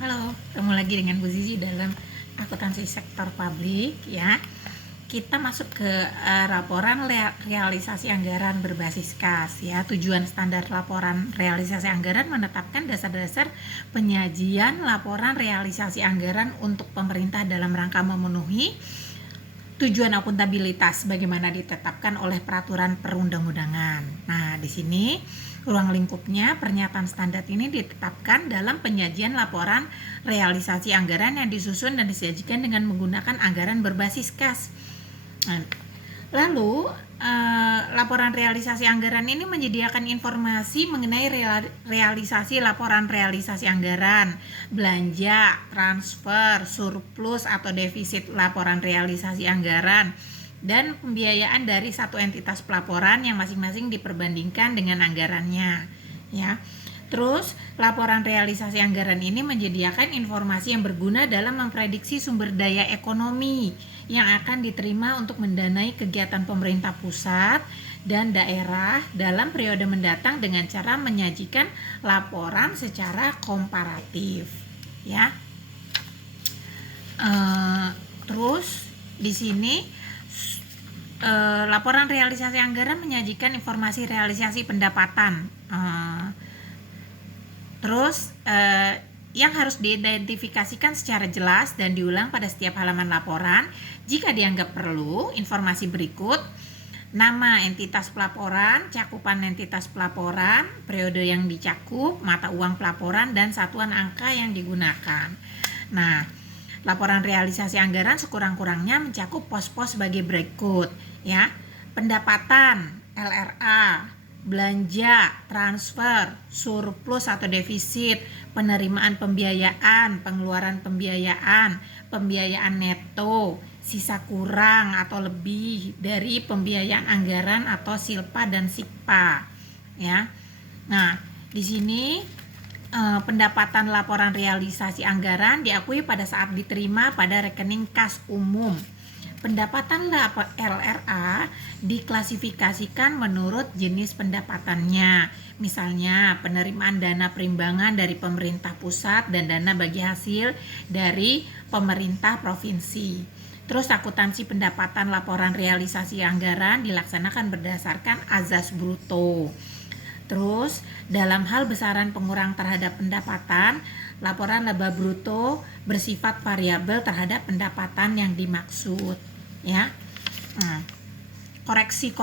Halo, ketemu lagi dengan Bu Zizi dalam akuntansi sektor publik ya. Kita masuk ke laporan realisasi anggaran berbasis kas ya. Tujuan standar laporan realisasi anggaran menetapkan dasar-dasar penyajian laporan realisasi anggaran untuk pemerintah dalam rangka memenuhi tujuan akuntabilitas bagaimana ditetapkan oleh peraturan perundang-undangan. Nah, di sini ruang lingkupnya pernyataan standar ini ditetapkan dalam penyajian laporan realisasi anggaran yang disusun dan disajikan dengan menggunakan anggaran berbasis kas. Nah, lalu laporan realisasi anggaran ini menyediakan informasi mengenai realisasi laporan realisasi anggaran, belanja, transfer, surplus atau defisit laporan realisasi anggaran, dan pembiayaan dari satu entitas pelaporan yang masing-masing diperbandingkan dengan anggarannya, ya. Terus, laporan realisasi anggaran ini menyediakan informasi yang berguna dalam memprediksi sumber daya ekonomi yang akan diterima untuk mendanai kegiatan pemerintah pusat dan daerah dalam periode mendatang dengan cara menyajikan laporan secara komparatif, ya. Terus di sini laporan realisasi anggaran menyajikan informasi realisasi pendapatan. Terus yang harus diidentifikasikan secara jelas dan diulang pada setiap halaman laporan. Jika dianggap perlu, informasi berikut: nama entitas pelaporan, cakupan entitas pelaporan, periode yang dicakup, mata uang pelaporan, dan satuan angka yang digunakan. Nah, laporan realisasi anggaran sekurang-kurangnya mencakup pos-pos sebagai berikut, ya. Pendapatan, LRA, belanja, transfer, surplus atau defisit, penerimaan pembiayaan, pengeluaran pembiayaan, pembiayaan neto, sisa kurang atau lebih dari pembiayaan anggaran atau silpa dan sikpa, ya. Nah, di sini pendapatan laporan realisasi anggaran diakui pada saat diterima pada rekening kas umum. Pendapatan LRA diklasifikasikan menurut jenis pendapatannya. Misalnya, penerimaan dana perimbangan dari pemerintah pusat dan dana bagi hasil dari pemerintah provinsi. Terus akuntansi pendapatan laporan realisasi anggaran dilaksanakan berdasarkan azas bruto. Terus dalam hal besaran pengurang terhadap pendapatan, laporan laba bruto bersifat variabel terhadap pendapatan yang dimaksud, ya. Nah, koreksi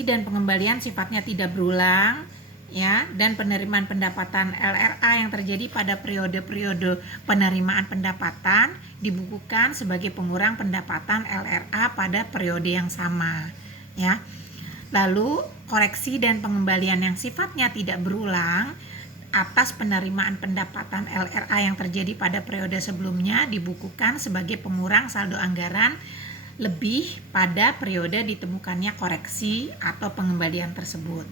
dan pengembalian sifatnya tidak berulang, ya, dan penerimaan pendapatan LRA yang terjadi pada periode-periode penerimaan pendapatan dibukukan sebagai pengurang pendapatan LRA pada periode yang sama, ya. Lalu, koreksi dan pengembalian yang sifatnya tidak berulang atas penerimaan pendapatan LRA yang terjadi pada periode sebelumnya dibukukan sebagai pengurang saldo anggaran lebih pada periode ditemukannya koreksi atau pengembalian tersebut.